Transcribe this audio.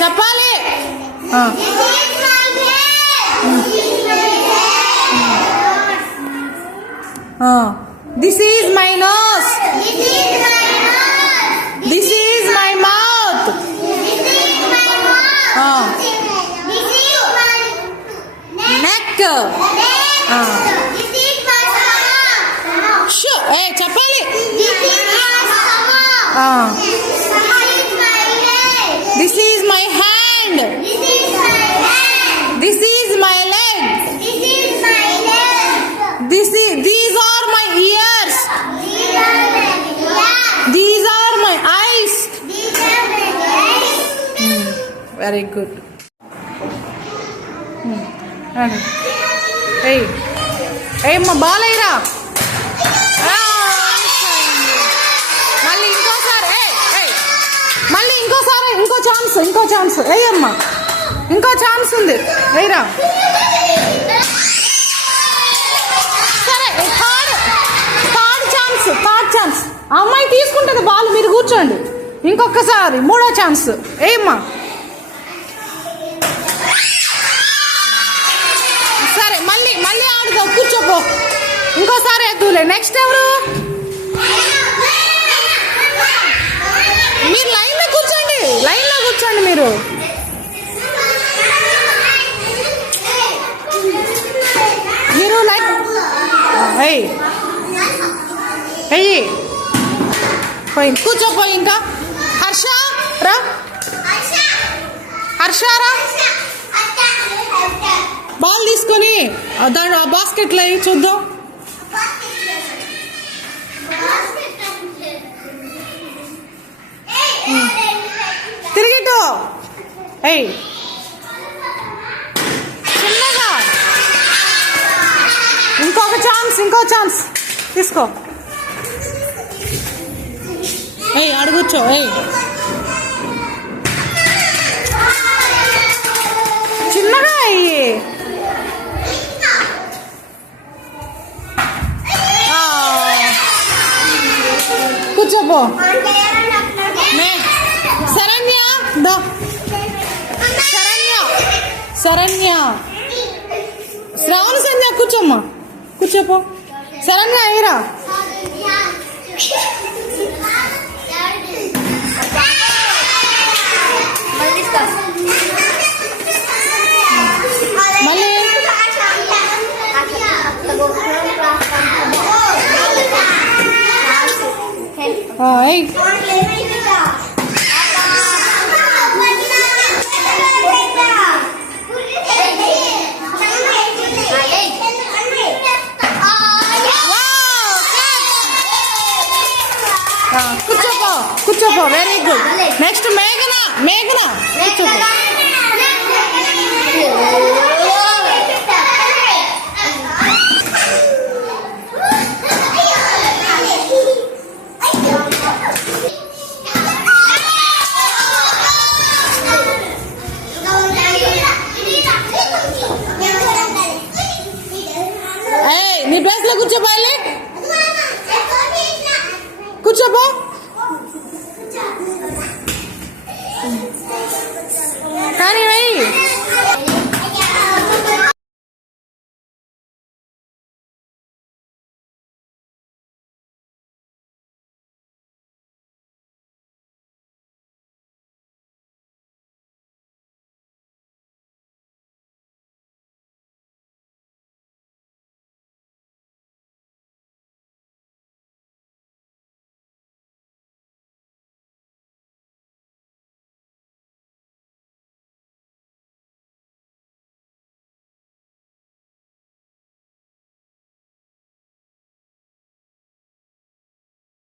చెప్పాలి. This is my nose. This is my mouth. Neck. చెప్పాలి. This is my hand. This is my leg. These are my ears. These are my eyes. Very good. Hey మా బాలయ్యరా. మళ్ళీ ఇంకోసారి ఇంకో chance అమ్మా. ఇంకో chance ఉంది. అయ్యరా సరే. Third chance. అమ్మాయి తీసుకుంటుంది బాల్, మీరు కూర్చోండి. ఇంకొకసారి మూడో ఛాన్స్. ఏమ్మా సరే మళ్ళీ ఆడుదాం. కూర్చోపో. ఇంకోసారి ఎద్దులే. నెక్స్ట్ ఎవరు? మీరు లైన్లో కూర్చోండి మీరు. లైక్ పోయింది. కూర్చోపోయి. ఇంకా హర్ష రా. బాల్ తీసుకొని దాని బాస్కెట్లో అయ్యి చూద్దాం. తిరిగిటో చిన్నగా. ఇంకో ఛాన్స్ తీసుకో. అడుగుచ్చో. చిన్నగా అయ్యి. కూర్చోపో. శరణ్య శ్రావణ సంధ్య. కూర్చోమ్మా. కూర్చోపో. శరణ్య అయ్యరా. మళ్ళీ కూర్చోపో. Very good. నెక్స్ట్ మేఘన.